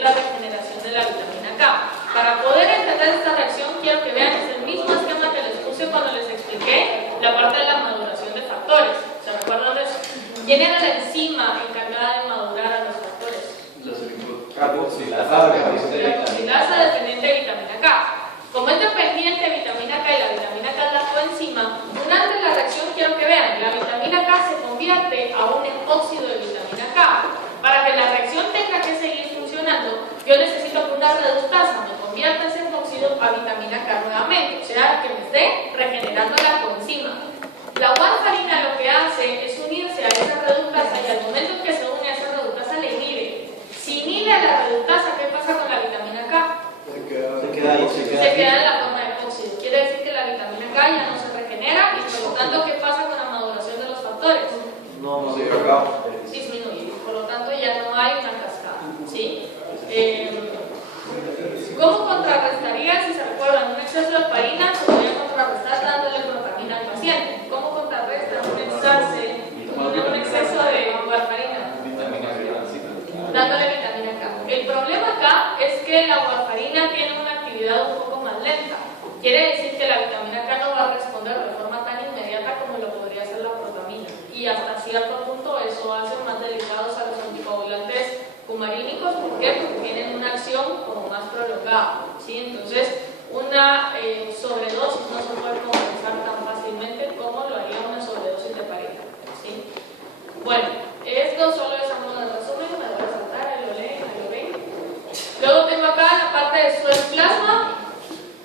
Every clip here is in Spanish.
la regeneración de la vitamina K. Para poder entender esta reacción, quiero que vean el mismo esquema que les puse cuando les expliqué la parte de la maduración de factores. ¿Se recuerdan de eso? ¿Quién era la enzima encargada de madurar a los factores? La carboxilasa dependiente de vitamina K. Como es dependiente de vitamina K y la vitamina K es la coenzima, durante la reacción quiero que vean, la vitamina K se convierte a un epóxido de vitamina K. Para que la reacción tenga que seguir funcionando, yo necesito que una reductasa me convierta ese epóxido a vitamina K nuevamente, o sea, que me esté regenerando la coenzima. La warfarina lo que hace es unirse a esa reductasa y al momento en que se une a esa reductasa le inhibe. Si inhibe a la reductasa, ¿qué pasa con la vitamina K? Se queda en la forma de epóxido. Quiere decir que la vitamina K ya no se regenera y por lo tanto, ¿qué pasa con la maduración de los factores? No se acaba. Disminuye. Por lo tanto, ya no hay una cascada. ¿Sí? ¿Cómo contrarrestaría, si se recuerdan, un exceso de heparina? Se podría contrarrestar dándole protamina al paciente. ¿Cómo contrarresta un exceso de warfarina? Dándole vitamina K. El problema acá es que la warfarina tiene una actividad un poco más lenta. Quiere decir que la vitamina K no va a responder de forma tan inmediata como lo podría hacer la protamina. Y hasta cierto punto eso hace más delicados a los anticoagulantes cumarínicos. ¿Por qué? Porque tienen una acción como más prolongada. ¿Sí? Entonces, una sobredosis no se puede compensar tan fácilmente como lo haría una sobredosis de heparina. ¿Sí? Bueno, esto solo es a modo de resumen, me voy a saltar, ahí lo leen, ahí lo ven. Luego tengo acá la parte de suero y plasma.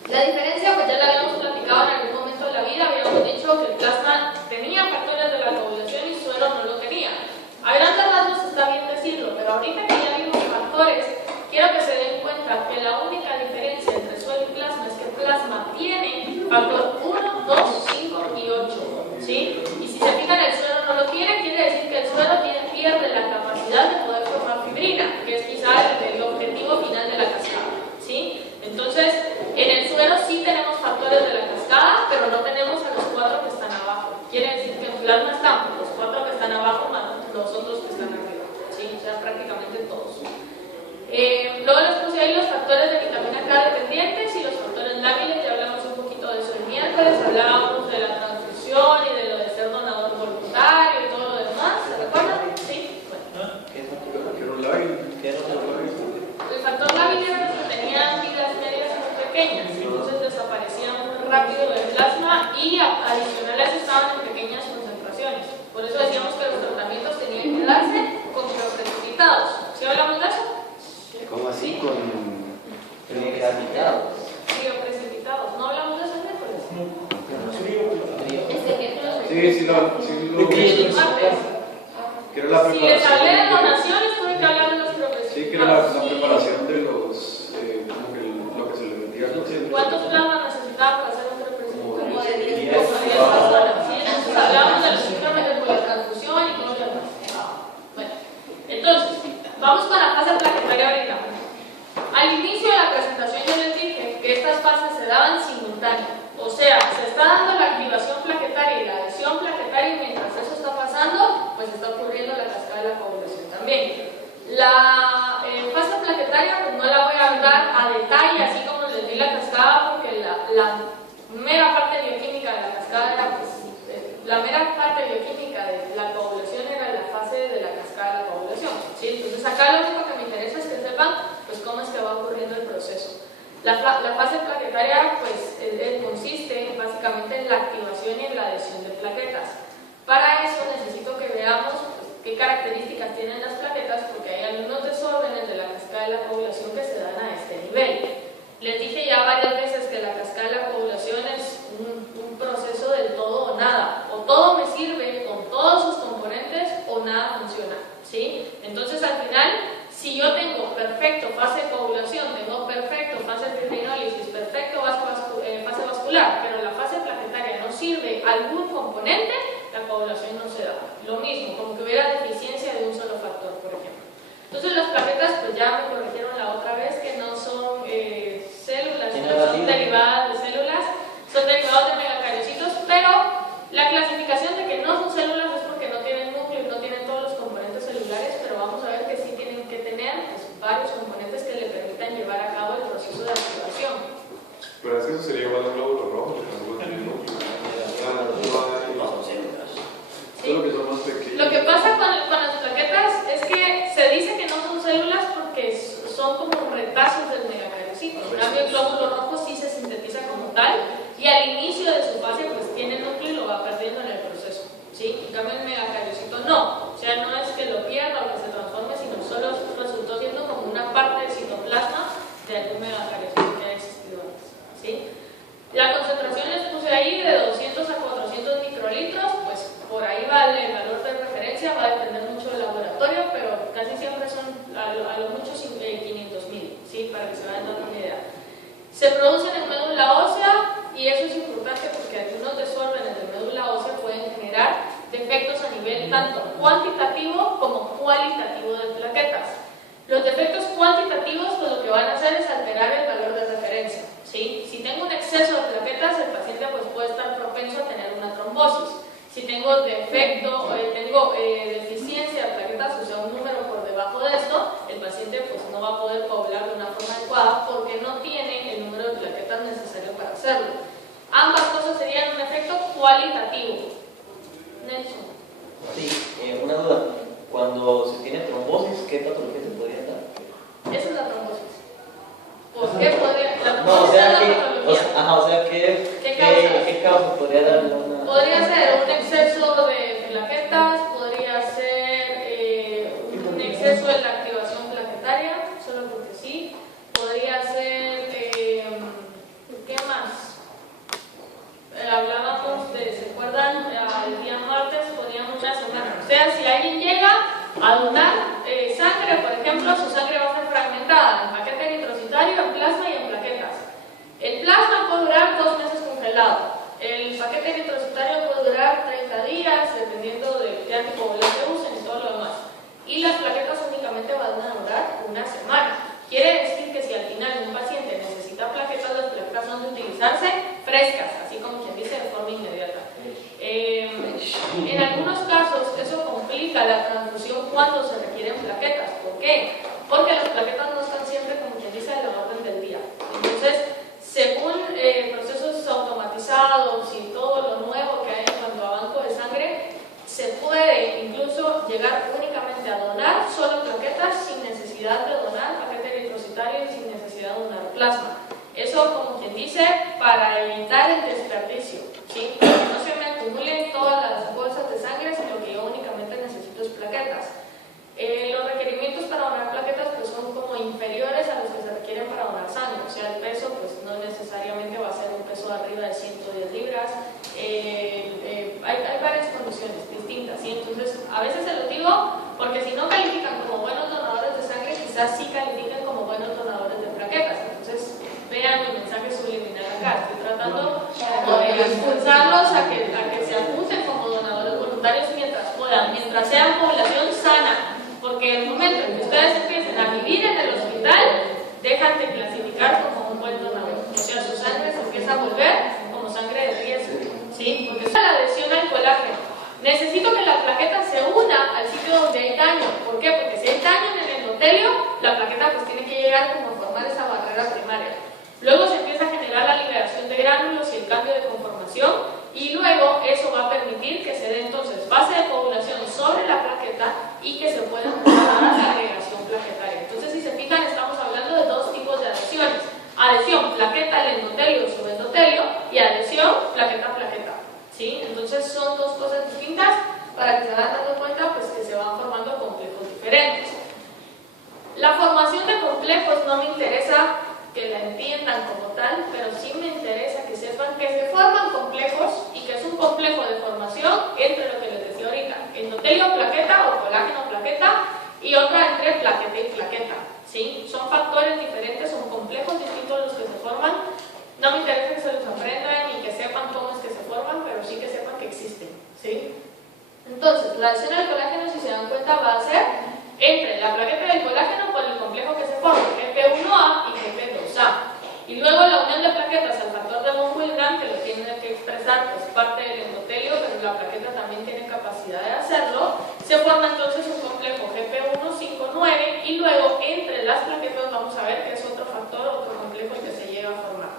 La diferencia, pues ya la habíamos platicado en algún momento de la vida, habíamos dicho que el plasma tenía factores de la coagulación y suero no lo tenía. A grandes rasgos está bien decirlo, pero ahorita que ya vimos factores, quiero que se den cuenta que la única diferencia entre suero y plasma es que el plasma tiene factor 1, 2, 5 y 8. ¿Sí? Y si se fijan, el suero no lo tiene, quiere decir que el suero pierde la capacidad de poder formar fibrina, que es quizá el objetivo final de la cascada. ¿Sí? Entonces, en el suero sí tenemos factores de la cascada, pero no tenemos a los 4 que están abajo. Quiere decir que en plasma están los 4 que están abajo más los otros que están arriba. ¿Sí? O sea, prácticamente todos. Luego les puse ahí los factores de vitamina K dependientes y los factores lábiles. Ya hablamos un poquito de eso el miércoles. Hablábamos de la transfusión y de lo de ser donador voluntario y todo lo demás. ¿Se recuerdan? ¿Sí? Bueno. El factor lábil era los que tenían vidas medias muy pequeñas, entonces desaparecían muy rápido del plasma y adicionales estaban en pequeñas concentraciones. Por eso decíamos que los tratamientos tenían que darse con crioprecipitados. ¿Sí hablamos de eso? ¿Cómo así? Con crioprecipitados. Crioprecipitados. ¿No hablamos de eso el miércoles? Sí, lo martes. Que era la Si preparación. les hablé de donaciones, tuve que hablar de los crioprecipitados. Sí, que era la preparación de los. Como que lo que se le metía al paciente. ¿Cuántos plasmas necesitaba para hacer un crioprecipitado? Como de 10 personas. ¿Sí? Entonces hablábamos de los síndromes de politransfusión y todo lo demás. Bueno, entonces, vamos con la fase plaquetaria ahorita. Al inicio de la presentación yo les dije que estas fases se daban simultáneamente. O sea, se está dando la activación plaquetaria y la adhesión plaquetaria y mientras eso está pasando, pues está ocurriendo la cascada de la coagulación también. La fase plaquetaria, pues no la voy a hablar a detalle, así como les di la cascada, porque la mera parte bioquímica de la cascada era, pues, la mera parte bioquímica de la coagulación era la fase de la cascada de la coagulación. ¿Sí? Entonces acá lo único que me interesa es que sepan, pues, cómo es que va ocurriendo el proceso. La fase plaquetaria, pues, consiste básicamente en la activación y en la adhesión de plaquetas. Para eso necesito que veamos, pues, qué características tienen las plaquetas, porque hay algunos desórdenes de la cascada de la coagulación que se dan a este nivel. Les dije ya varias veces que la cascada de la coagulación es un proceso del todo o nada. O todo me sirve con todos sus componentes o nada funciona. ¿Sí? Entonces, al final, si yo tengo perfecto fase de coagulación, tengo perfecto fase de fibrinólisis, perfecto fase vascular, pero la fase plaquetaria no sirve algún componente, la coagulación no se da. Lo mismo, como que hubiera deficiencia de un solo factor, por ejemplo. Entonces las plaquetas, pues ya me corrigieron la otra vez que no son células, son derivadas de células, son derivados de megacariocitos, pero la clasificación de que no son células es porque no tienen núcleo y no tienen todos los componentes celulares, pero vamos a ver que sí tienen que tener, pues, varios componentes que porque son como retazos del megacariocito. En cambio, el glóbulo rojo sí se sintetiza como tal y al inicio de su fase pues tiene núcleo y lo va perdiendo en el proceso, ¿sí? En cambio, el megacariocito no. O sea, no es que lo pierda o que se transforme, sino solo resultó siendo como una parte del citoplasma de algún megacariocito que haya existido antes, ¿sí? La concentración les puse ahí de 200 a 400 microlitros, pues por ahí vale el valor de referencia, va a depender mucho del laboratorio, pero casi siempre son a lo mucho 500.000, ¿sí? Para que se vayan dando una idea. Se producen en médula ósea y eso es importante porque algunos desórdenes de médula ósea pueden generar defectos a nivel tanto cuantitativo como cualitativo de plaquetas. Los defectos cuantitativos pues lo que van a hacer es alterar el valor de referencia, ¿sí? Si tengo un exceso de plaquetas, el paciente pues puede estar propenso a tener una trombosis. Si tengo defecto, tengo deficiencia de plaquetas, o sea, un número por debajo de esto, el paciente pues no va a poder coagular de una forma adecuada porque no tiene el número de plaquetas necesario para hacerlo. Ambas cosas serían un efecto cualitativo. Nelson. Sí, una duda. Cuando se tiene trombosis, ¿qué patología se podría dar? Esa es la trombosis. ¿Por qué podría? La No, o trombosis sea, es la patología. ¿qué causa podría darle una? Podría ser un exceso de plaquetas, podría ser un exceso de la activación plaquetaria, solo porque sí. Podría ser, ¿qué más? Hablábamos de, ¿se acuerdan? El día martes poníamos una semana. O sea, si alguien llega a donar sangre, por ejemplo, su sangre va a ser fragmentada en paquete eritrocitario, en plasma y en plaquetas. El plasma puede durar 2 meses congelado. El paquete eritrocitario puede durar 30 días, dependiendo de qué anticoagulante usen y todo lo demás. Y las plaquetas únicamente van a durar una semana. Quiere decir que si al final un paciente necesita plaquetas, las plaquetas son de utilizarse frescas, así como quien dice, de forma inmediata. En algunos casos, eso complica la transfusión cuando se requieren plaquetas. ¿Por qué? Porque las plaquetas no están siempre, como quien dice, en la orden del día. Entonces, según procesos automatizados y todo lo nuevo que hay en cuanto a banco de sangre, se puede incluso llegar únicamente a donar solo plaquetas sin necesidad de donar paquete eritrocitario y sin necesidad de donar plasma. Eso, como quien dice, para evitar el desperdicio, ¿sí? No se me acumulen todas las bolsas de sangre, sino que yo únicamente necesito es plaquetas. Los requerimientos para donar plaquetas pues son como inferiores a los que se requieren para donar sangre, o sea, el peso pues no necesariamente va a ser un peso arriba de 110 libras. Hay varias condiciones distintas, ¿sí? Entonces a veces se lo digo porque si no califican como buenos donadores de sangre, quizás sí califiquen como buenos donadores de plaquetas. Entonces vean mi mensaje subliminal acá, estoy tratando de impulsarlos a que se apunten como donadores voluntarios mientras sean población sana. Porque el momento en que ustedes empiecen a vivir en el hospital, dejan de clasificar como un buen donador. O sea, su sangre se empieza a volver como sangre de riesgo, ¿sí? Porque es la adhesión al colágeno. Necesito que la plaqueta se una al sitio donde hay daño. ¿Por qué? Porque si hay daño en el endotelio, la plaqueta pues tiene que llegar como a formar esa barrera primaria. Luego se empieza a generar la liberación de gránulos y el cambio de conformación, y luego eso va a permitir que se dé entonces fase de coagulación sobre la plaqueta y que se pueda empezar la agregación plaquetaria. Entonces, si se fijan, estamos hablando de 2 tipos de adhesiones: adhesión plaqueta al endotelio o subendotelio y adhesión plaqueta-plaqueta, ¿sí? Entonces son 2 cosas distintas para que se vayan dando cuenta pues, que se van formando complejos diferentes. La formación de complejos no me interesa que la entiendan como tal, pero sí me interesa que sepan que se forman complejos y que es un complejo de formación entre lo que les decía ahorita, endotelio-plaqueta o colágeno-plaqueta, y otra entre plaqueta y plaqueta, ¿sí? Son factores diferentes, son complejos distintos los que se forman. No me interesa que se los aprendan ni que sepan cómo es que se forman, pero sí que sepan que existen, ¿sí? Entonces, la adhesión al colágeno, si se dan cuenta, va a ser entre la plaqueta del colágeno por el complejo que se forma, GP1A y GP2A. Y luego la unión de plaquetas al factor de von Willebrand, que lo tiene que expresar pues, parte del endotelio, pero la plaqueta también tiene capacidad de hacerlo. Se forma entonces un complejo GP1-5-9 y luego entre las plaquetas vamos a ver que es otro factor, otro complejo que se llega a formar.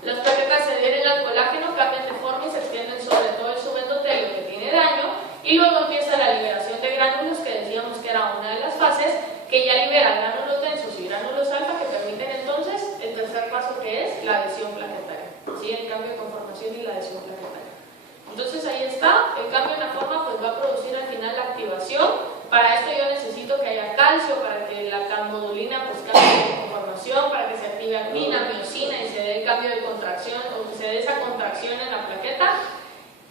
Las plaquetas se adhieren al colágeno, cambian de forma y se extienden sobre todo el subendotelio que tiene daño, y luego empieza la liberación de gránulos, que decíamos que era una de las fases, que ya libera gránulos de gránulos alfa que permiten entonces el tercer paso, que es la adhesión plaquetaria, ¿sí? El cambio de conformación y la adhesión plaquetaria. Entonces ahí está, el cambio en la forma pues va a producir al final la activación. Para esto yo necesito que haya calcio, para que la calmodulina pues cambie de conformación, para que se active actina, miosina y se dé el cambio de contracción, o que se dé esa contracción en la plaqueta.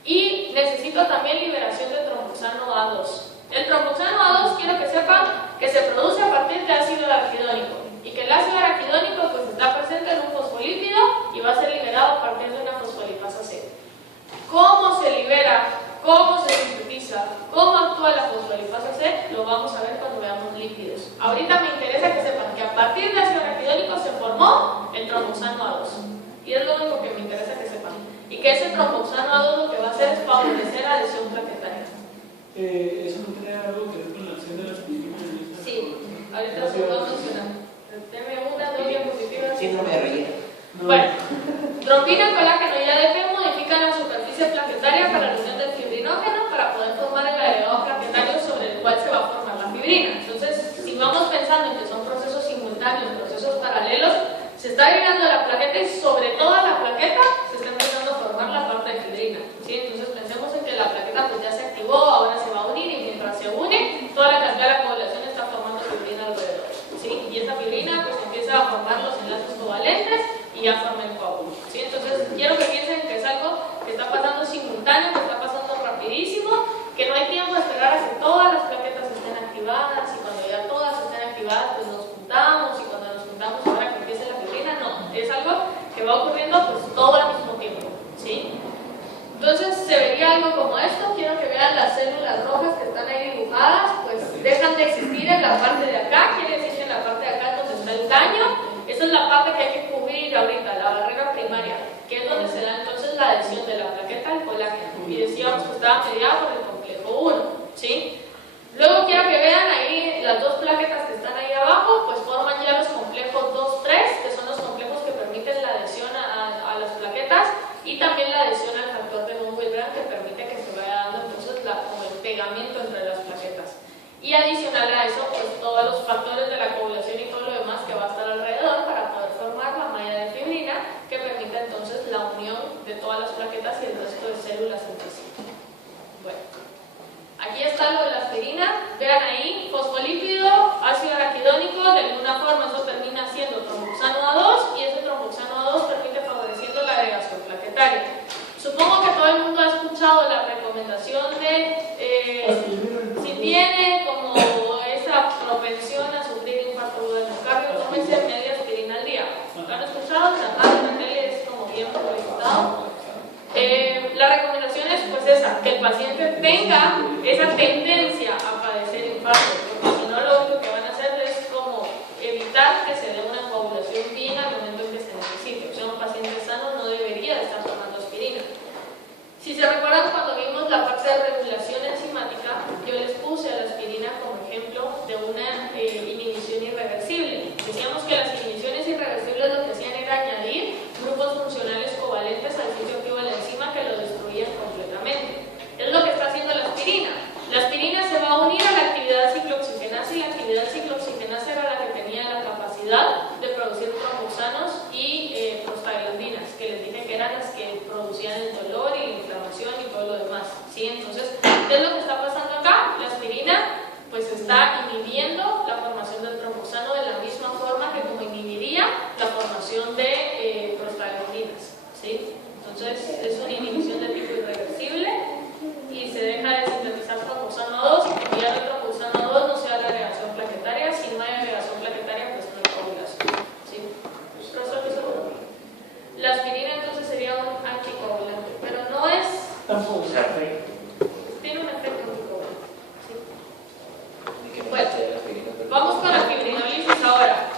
Y necesito también liberación de tromboxano A2. El tromboxano A2, quiero que sepan que se produce a partir de ácido araquidónico, y que el ácido araquidónico pues está presente en un fosfolípido y va a ser liberado a partir de una fosfolipasa C. ¿Cómo se libera? ¿Cómo se sintetiza? ¿Cómo actúa la fosfolipasa C? Lo vamos a ver cuando veamos lípidos. Ahorita me interesa que sepan que a partir de ácido araquidónico se formó el tromboxano A2. Y es lo único que me interesa que sepan. Y que ese tromboxano A2 lo que va a hacer es favorecer la adhesión plaquetaria. ¿Eso no tiene algo que ver con la acción de las aspirinas? Sí, ahorita se va a mencionar. Deme una, dos diapositivas. Síndrome de relleno. Bueno, trombina, colágeno y ADP modifican la superficie plaquetaria para la unión del fibrinógeno para poder formar el agregado plaquetario sobre el cual se va a formar la fibrina. Entonces, si vamos pensando en que son procesos simultáneos, procesos paralelos, se está agregando la plaqueta y sobre toda la plaqueta se está empezando a formar la parte de fibrina, ¿sí? Entonces pensemos en que la plaqueta pues ya se activó, ahora se va a unir, y mientras se une, toda la cantidad de la población está formando fibrina alrededor, ¿sí? Y esa fibrina pues empieza a formar los enlaces covalentes y ya forma el coágulo, ¿sí? Entonces quiero que piensen que es algo que está pasando simultáneo, que está pasando rapidísimo, que no hay tiempo de esperar a que todas las plaquetas estén activadas, y cuando ya todas estén activadas pues nos juntamos, y cuando nos juntamos ahora que empiece la fibrina, no, es algo que va ocurriendo pues todo al mismo tiempo, ¿sí? Entonces se vería algo como esto. Quiero que vean las células rojas que están ahí dibujadas, pues dejan de existir en la parte de acá, quiere decir que en la parte de acá es donde está el daño. Esa es la parte que hay que cubrir ahorita, la barrera primaria, que es donde se da entonces la adhesión de la plaqueta al colágeno, y decíamos que estaba mediada por el complejo 1, ¿sí? Luego quiero que vean ahí las dos plaquetas que están ahí abajo, pues forman ya los complejos 2, 3, que son los complejos que permiten la adhesión a las plaquetas, y también la adhesión al factor de von Willebrand, que permite que se vaya dando entonces como el pegamento entre las plaquetas. Y adicional a eso, pues todos los factores de la coagulación y todo lo demás que va a estar alrededor para poder formar la malla de fibrina, que permite entonces la unión de todas las plaquetas y el resto de células entre sí. Bueno, aquí está lo de la aspirina. Vean ahí, fosfolípido, ácido araquidónico, de alguna forma eso termina siendo tromboxano A2, y ese tromboxano A2 permite favoreciendo la agregación plaquetaria. Supongo que todo el mundo ha escuchado la recomendación de si tiene como esa propensión a sufrir infarto agudo del miocardio, tómese media aspirina al día. ¿Lo han escuchado? En la tele es como bien publicitado. La recomendación es pues esa, que el paciente tenga esa tendencia a padecer infarto, porque si no lo único que van a hacer es como evitar que se dé una coagulación bien al momento en que se necesite. O sea, un paciente sano no debería estar tomando aspirina. Si se recuerdan cuando vimos la parte de regulación enzimática, yo les puse a la aspirina como ejemplo de una inhibición irreversible. Decíamos que las inhibiciones irreversibles lo que hacían era añadir grupos funcionales covalentes al sitio activo de la enzima que lo destruían completamente. Es lo que está haciendo la aspirina. La aspirina se va a unir a la actividad ciclooxigenasa, y la actividad ciclooxigenasa era la que tenía la capacidad de producir tromboxanos y prostaglandinas, que les dije que eran las que producían el dolor y la inflamación y todo lo demás, ¿sí? Entonces, ¿qué es lo que está pasando acá? La aspirina pues está inhibiendo la formación del tromboxano de la misma forma que como inhibiría la formación de prostaglandinas, ¿sí? Entonces, es una inhibición de tipo irreversible y se deja de sintetizar tromboxano 2, y ya el tromboxano 2 no se da la agregación plaquetaria. Si no hay agregación plaquetaria, pues no hay coagulación, ¿sí? La aspirina entonces sería un anticoagulante, pero no es... Tampoco. Tiene un efecto anticoagulante, ¿sí? Bueno, vamos con la fibrinólisis ahora.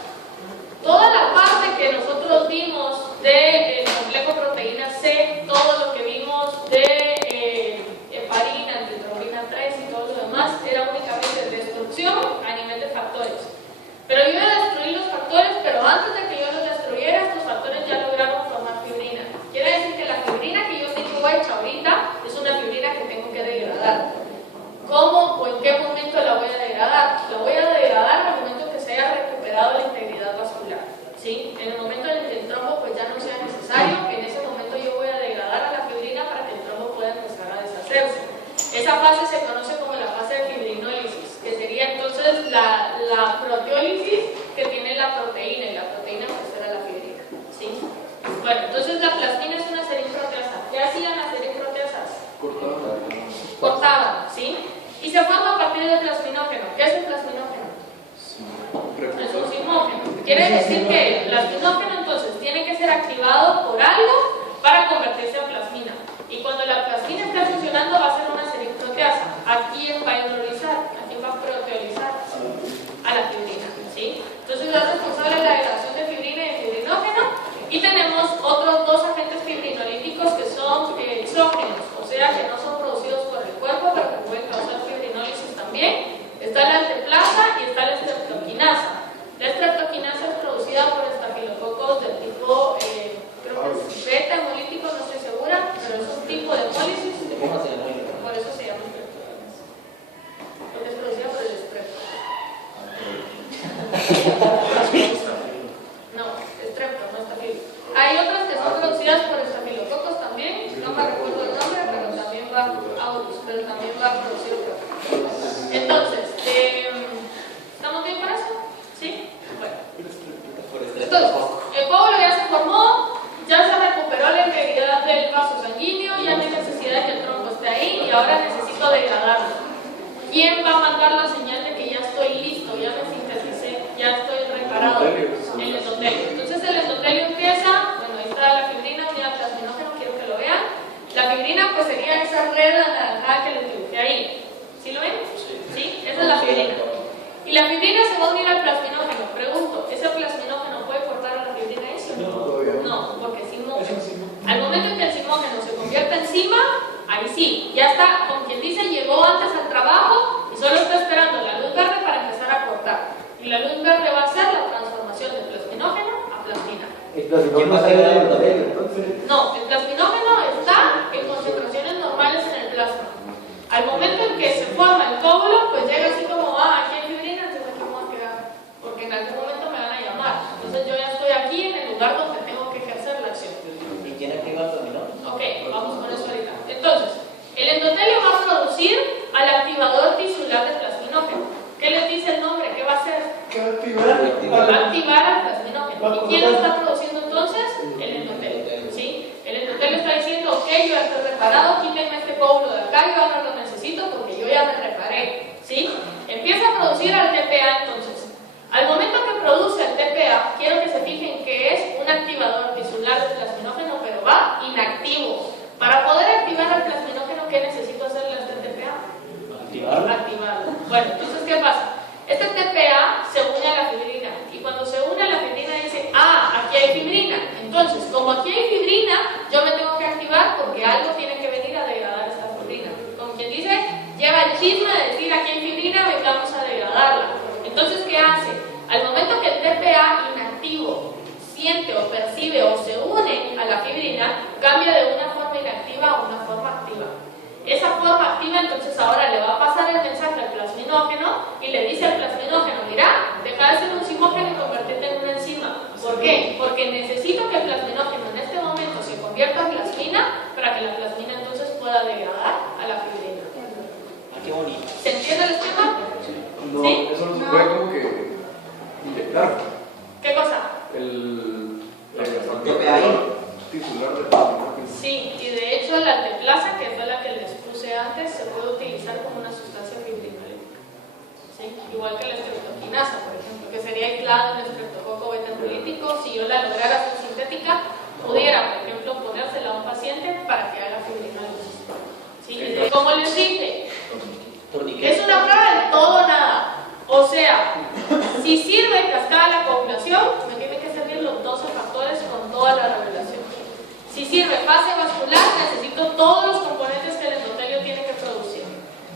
Toda la parte que nosotros vimos del complejo proteína C, todo ¿sí? En el momento en el que el trombo pues ya no sea necesario, en ese momento yo voy a degradar a la fibrina para que el trombo pueda empezar a deshacerse. Esa fase se conoce como la fase de fibrinólisis, que sería entonces la proteólisis que tiene la proteína, y la proteína pues era la fibrina, ¿sí? Bueno, entonces la plasmina es una serinproteasa. ¿Qué hacían las serinproteasas? Cortaban, ¿sí? Y se forma a partir del plasminógeno. ¿Qué es un plasminógeno? Es un simógeno. Quiere decir que el plasminógeno entonces tiene que ser activado por algo para convertirse en plasmina. Y cuando la plasmina está funcionando va a ser una serinproteasa. ¿A quién va a hidrolizar? ¿A quién va a proteolizar? A la fibrina, ¿sí? Entonces es responsable de la degradación de fibrina y de fibrinógeno. Y tenemos otros dos agentes fibrinolíticos que son exógenos, o sea que no son producidos por el cuerpo, pero que pueden causar fibrinólisis también. Está la alteplasa y está la streptokinasa. La streptokinasa es producida por estafilococos del tipo, creo que es beta hemolítico, no estoy segura, pero es un tipo de hemólisis. Por eso se llama streptokinasa. Porque es producida por el strepto. No, strepto, no estafilo. Hay otras que son producidas por estafilococos también, no me recuerdo el nombre, pero también va a producir otro. Entonces, ¿estamos bien con eso? ¿Sí? Bueno. Entonces, el coágulo ya se formó, ya se recuperó la integridad del vaso sanguíneo, ya no hay necesidad de que el tronco esté ahí y ahora necesito degradarlo. ¿Quién va a mandar la señal de que ya estoy listo, ya me sinteticé, ya estoy reparado? El endotelio. Entonces el endotelio empieza, bueno, ahí está la fibrina unida al plasminógeno, quiero que lo vean. La fibrina pues sería esa red anaranjada que les dibujé ahí. ¿Sí lo ven? ¿Sí? Esa es la fibrina. Y la fibrina se va a unir al plasminógeno. Pregunto, ¿ese plasminógeno puede cortar a la fibrina ese o no? No, porque es simógeno. Al momento en que el simógeno se convierta en cima, ahí sí, ya está, como quien dice, llegó antes al trabajo y solo está esperando la luz verde para empezar a cortar. Y la luz verde va a ser la transformación del plasminógeno a plasmina. ¿El plasminógeno está en el endotelio entonces? No, el plasminógeno está en concentraciones normales en el plasma. Al momento en que se forma el coágulo, pues llega así como, aquí hay fibrina, entonces aquí me voy a quedar, porque en algún momento me van a llamar. Entonces yo ya estoy aquí en el lugar donde tengo que ejercer la acción. ¿Y quién activa el plasminógeno? Ok, vamos con eso ahorita. Entonces, el endotelio va a producir al activador tisular del plasminógeno. ¿Qué les dice el nombre? ¿Qué va a hacer? Va a activar al plasminógeno. ¿Y quién lo está produciendo entonces? El endotelio. ¿Sí? El endotelio está diciendo, ok, yo ya estoy reparado, quítenme este coágulo de acá, yo ahora lo necesito porque yo ya me reparé. ¿Sí? Empieza a producir al TPA entonces. Al momento que produce el TPA, quiero que se fijen que es un activador tisular del plasminógeno, pero va inactivo. Para poder activar al plasminógeno, ¿qué necesito hacerle a este TPA? Activarlo. Bueno, entonces, ¿qué pasa? Este TPA se une a la fibrina y cuando se une a la fibrina dice, aquí hay fibrina. Entonces, como aquí hay fibrina, yo me tengo que activar porque algo tiene que venir a degradar esta fibrina. Como quien dice, lleva el chisme de decir, aquí hay fibrina, vengamos a degradarla. Entonces, ¿qué hace? Al momento que el TPA inactivo siente o percibe o se une a la fibrina, cambia de una forma inactiva a una forma activa. Esa forma activa entonces ahora le va a pasar el mensaje al plasminógeno y le dice al plasminógeno, mira, deja de ser un simógeno y convertirte en una enzima. ¿Por qué? Porque necesito que el plasminógeno en este momento se convierta en plasmina para que la plasmina entonces pueda degradar a la fibrina. Qué bonito. ¿Se entiende el esquema? No, ¿Sí? eso no se puede como que inyectar. ¿Qué cosa? El TPA tisular del plasminógeno. Sí, y de hecho la alteplasa, que fue la que les puse antes, se puede utilizar como una sustancia fibrinolítica. ¿Sí? Igual que la streptokinasa, por ejemplo, que sería aislado en el streptococo beta-hemolítico. Si yo la lograra hacer sintética, pudiera, por ejemplo, ponérsela a un paciente para que haga fibrinólisis. ¿Sí? Como les dije, es una prueba de todo o nada. O sea, si sirve cascada la coagulación, me tienen que servir los 12 factores con toda la revelación. Si sirve fase vascular, necesito todos los componentes que el endotelio tiene que producir.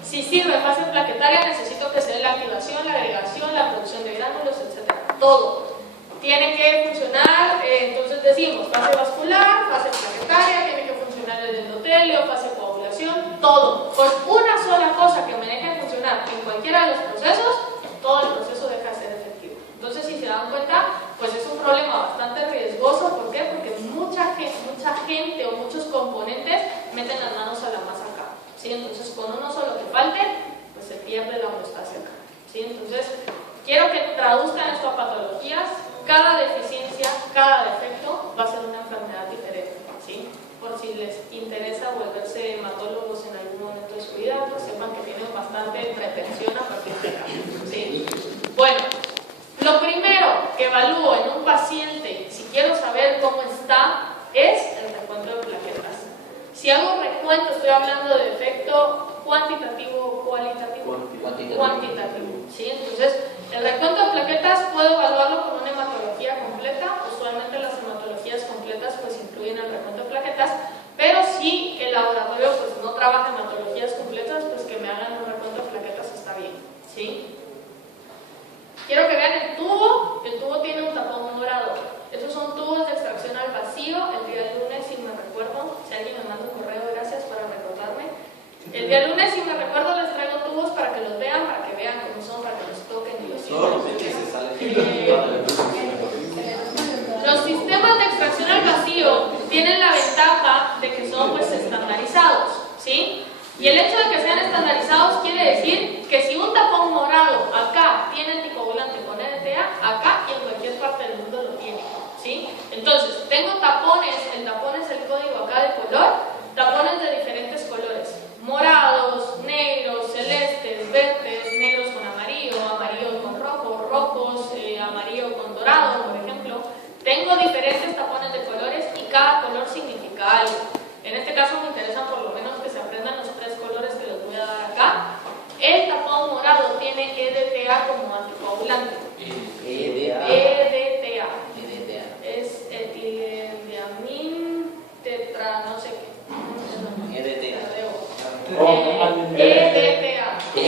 Si sirve fase plaquetaria, necesito que se dé la activación, la agregación, la producción de gránulos, etc. Todo. Tiene que funcionar, entonces decimos, fase vascular, fase plaquetaria, tiene que funcionar el endotelio, fase coagulación, todo. Con una sola cosa que me deje funcionar en cualquiera de los procesos, todo el proceso deja de ser efectivo. Entonces, si se dan cuenta, pues es un problema bastante riesgoso. ¿Por qué? Porque mucha gente o muchos componentes meten las manos a la masa acá, ¿sí? Entonces, con uno solo que falte, pues se pierde la homeostasia acá, ¿sí? Entonces, quiero que traduzcan esto a patologías. Cada deficiencia, cada defecto va a ser una enfermedad diferente, ¿sí? Por si les interesa volverse hematólogos en algún momento de su vida, pues sepan que tienen bastante pretensión a partir de acá, ¿sí? Bueno, lo primero que evalúo en un paciente, si quiero saber cómo está, es el recuento de plaquetas. Si hago un recuento, estoy hablando de defecto cuantitativo o cualitativo. Cuantitativo, ¿sí? Entonces, el recuento de plaquetas puedo evaluarlo con una hematología completa. Usualmente las hematologías completas pues incluyen el recuento de plaquetas, pero si el laboratorio pues no trabaja hematologías completas, pues que me hagan un recuento de plaquetas está bien, ¿sí? Quiero que vean el tubo. El tubo tiene un tapón morado. Estos son tubos de extracción al vacío. El día lunes, si me recuerdo, si alguien me manda un correo, gracias para recordarme. El día lunes, si me recuerdo, les traigo tubos para que los vean, para que vean cómo son, para que los toquen y los sientan. Los sistemas de extracción al vacío tienen la ventaja de que son pues estandarizados, ¿sí? Y el hecho de que sean estandarizados quiere decir que si un tapón morado acá tiene anticoagulante con EDTA, acá y en cualquier parte del mundo lo tiene, ¿sí? Entonces, tengo tapones, el tapón es el código acá de color, tapones de diferentes colores, morados, negros, celestes, verdes, negros con amarillo, amarillo con rojo, rojos, amarillo con dorado, por ejemplo. Tengo diferentes tapones de colores y cada color significa algo. En este caso me interesan por lo menos que se aprendan los 3 colores que les voy a dar acá. El tapón morado tiene EDTA como anticoagulante. EDTA. Es etilendiamin tetra no sé qué. EDTA. EDTA. E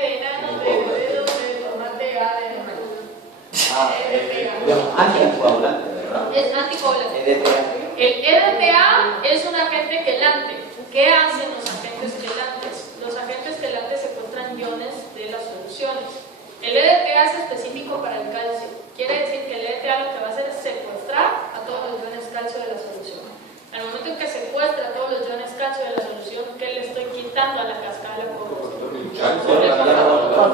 de enano, D de dedo, de tomate, A de Anticoagulante, ¿verdad? es anticoagulante. El EDTA es un agente quelante. ¿Qué hacen los agentes quelantes? Los agentes quelantes secuestran iones de las soluciones. El EDTA es específico para el calcio. Quiere decir que el EDTA lo que va a hacer es secuestrar a todos los iones calcio de la solución. Al momento en que secuestra a todos los iones calcio de la solución, ¿qué le estoy quitando a la cascada de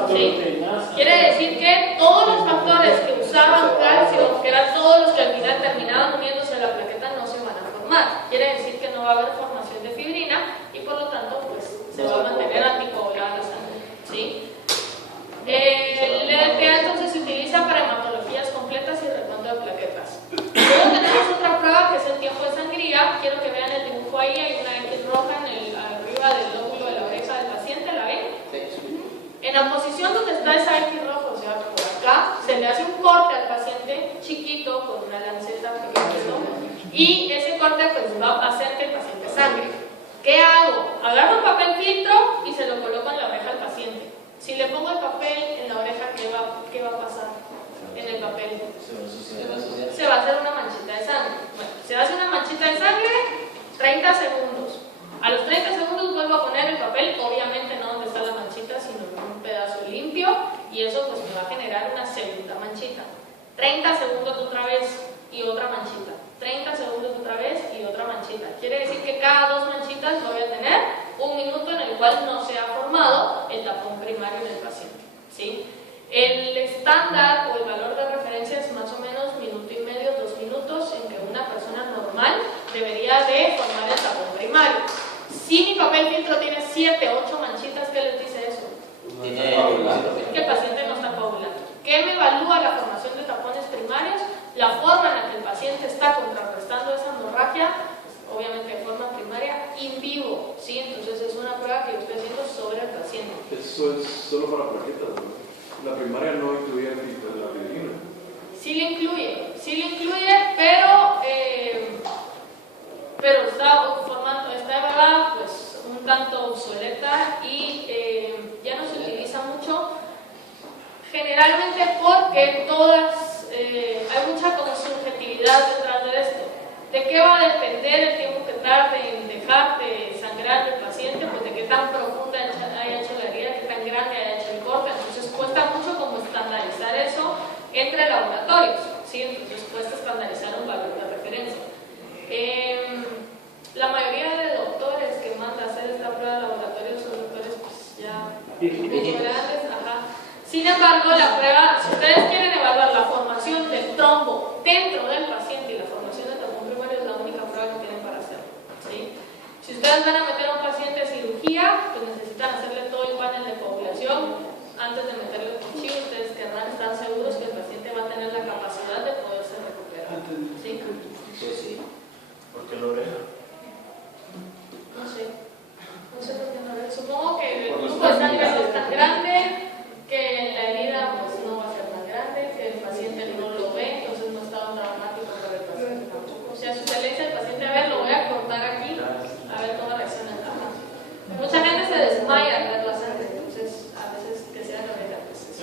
¿sí? Quiere decir que todos los factores que usaban calcio, que eran todos los que al final terminaban uniéndose a la plaqueta, no se van a formar. Quiere decir que no va a haber formación de fibrina y por lo tanto pues se va a mantener anticoagulada la sangre, ¿sí? El EDTA entonces se utiliza para hematologías completas y recuento de plaquetas. Luego tenemos otra prueba que es el tiempo de sangría. Quiero que vean el dibujo ahí, hay una X roja arriba del lóbulo de la oreja del paciente, ¿la ven? En la posición donde está esa X roja, o sea, por acá, se le hace un corte al paciente chiquito con una lanceta pequeñito y ese corte pues va a hacer que el paciente sangre. ¿Qué hago? Agarro un papel filtro y se lo coloco en la oreja al paciente. Si le pongo el papel en la oreja, ¿qué va a pasar en el papel? Se va a hacer una manchita de sangre. Bueno, se hace una manchita de sangre, 30 segundos. A los 30 segundos vuelvo a poner el papel, obviamente no donde está la manchita, sino en un pedazo limpio, y eso pues me va a generar una segunda manchita. 30 segundos otra vez y otra manchita. 30 segundos otra vez y otra manchita. Quiere decir que cada 2 manchitas voy a tener un minuto en el cual no se ha formado el tapón primario del paciente, ¿sí? El estándar o el valor de referencia es más o menos 1,5 minutos, 2 minutos en que una persona normal debería de formar el tapón primario. Si mi papel filtro tiene 7, 8 manchitas, ¿qué les dice eso? Que el paciente no está coagulando. ¿Qué me evalúa la formación de tapones primarios? La forma en la que el paciente está contrarrestando esa hemorragia, obviamente de forma primaria, in vivo, ¿sí? Entonces es una prueba que yo estoy haciendo sobre el paciente. Eso es solo para plaquetas, ¿no? La primaria no incluye la fibrina. Sí le incluye, pero está de verdad pues un tanto obsoleta y ya no se utiliza mucho, generalmente porque hay mucha como subjetividad detrás de esto. ¿De qué va a depender el tiempo que tarde en dejar de sangrar el paciente? Pues de qué tan profunda haya hecho la herida, qué tan grande haya hecho el corte. Entonces cuesta mucho como estandarizar eso entre laboratorios, ¿sí? Entonces cuesta estandarizar un valor de referencia. La mayoría de doctores que mandan a hacer esta prueba de laboratorio son doctores pues ya muy grandes, ajá. Sin embargo, la prueba, si ustedes quieren evaluar la formación del trombo dentro del paciente y la formación del tapón primario, es la única prueba que tienen para hacerlo, ¿sí? Si ustedes van a meter a un paciente a cirugía, pues necesitan hacerle todo el panel de coagulación. Antes de meterle el cuchillo, ustedes querrán estar seguros que el paciente va a tener la capacidad de poderse recuperar. ¿Sí? Pues sí, porque lo veo. No sé por qué no lo. Supongo que el flujo de sangre no es tan grande, que la herida pues no va a ser tan grande, que el paciente no lo ve, entonces no está tan dramático para el paciente tampoco. O sea, si usted le dice al paciente, a ver, lo voy a cortar aquí, a ver cómo reacciona. Mucha gente se desmaya al ver la sangre, entonces a veces que sea la verdad, pues es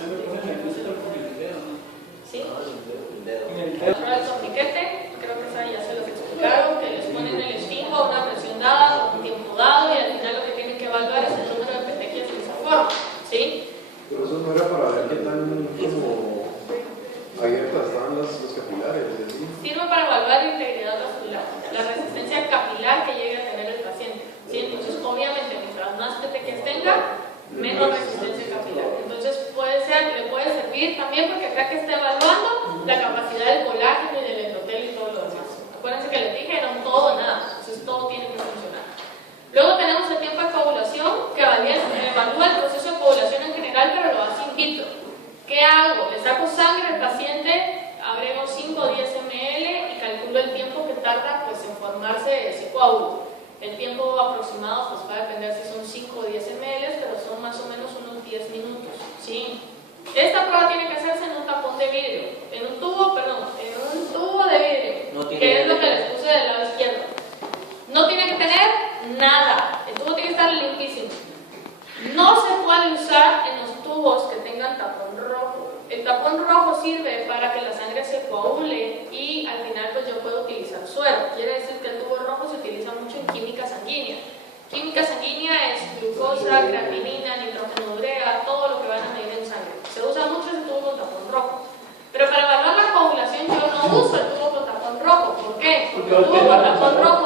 ¿sí? Ahora el torniquete, creo que esa ya se los explicaron, que les ponen el esfingo, una presión dada, un tiempo dado, y al final lo que tienen que evaluar es el número de petequias de esa forma, ¿sí? Pero eso no era para ver qué tan como abiertas estaban los capilares, ¿sí? Sirve para evaluar la integridad vascular, la resistencia capilar que llegue a tener el paciente, ¿sí? Entonces, obviamente, mientras más petequias tenga, menos resistencia capilar. Entonces, le puede servir también porque acá que está evaluando la capacidad del colágeno y del endotelio y todo lo demás. Acuérdense que les dije, era un todo o nada, entonces todo tiene que funcionar. Luego tenemos el tiempo de coagulación, que evalúa el proceso de coagulación en general, pero lo hace in vitro. ¿Qué hago? Le saco sangre al paciente, agrego 5 o 10 ml y calculo el tiempo que tarda pues, en formarse ese coágulo. El tiempo aproximado pues, va a depender si son 5 o 10 ml, pero son más o menos unos 10 minutos. ¿Sí? Esta prueba tiene que hacerse en un tapón de vidrio, en un tubo de vidrio, No tiene que es lo que les puse del lado izquierdo. No tiene que tener nada, el tubo tiene que estar limpísimo. No se puede usar en los tubos que tengan tapón rojo. El tapón rojo sirve para que la sangre se coagule y al final pues yo puedo utilizar suero. Quiere decir que el tubo rojo se utiliza mucho en química sanguínea. Química sanguínea es glucosa, creatinina, nitrógeno urea, todo lo que van a medir en sangre. Se usa mucho ese tubo con tapón rojo. Pero para evaluar la coagulación yo no uso el tubo con tapón rojo. ¿Por qué? Porque el tubo con tapón rojo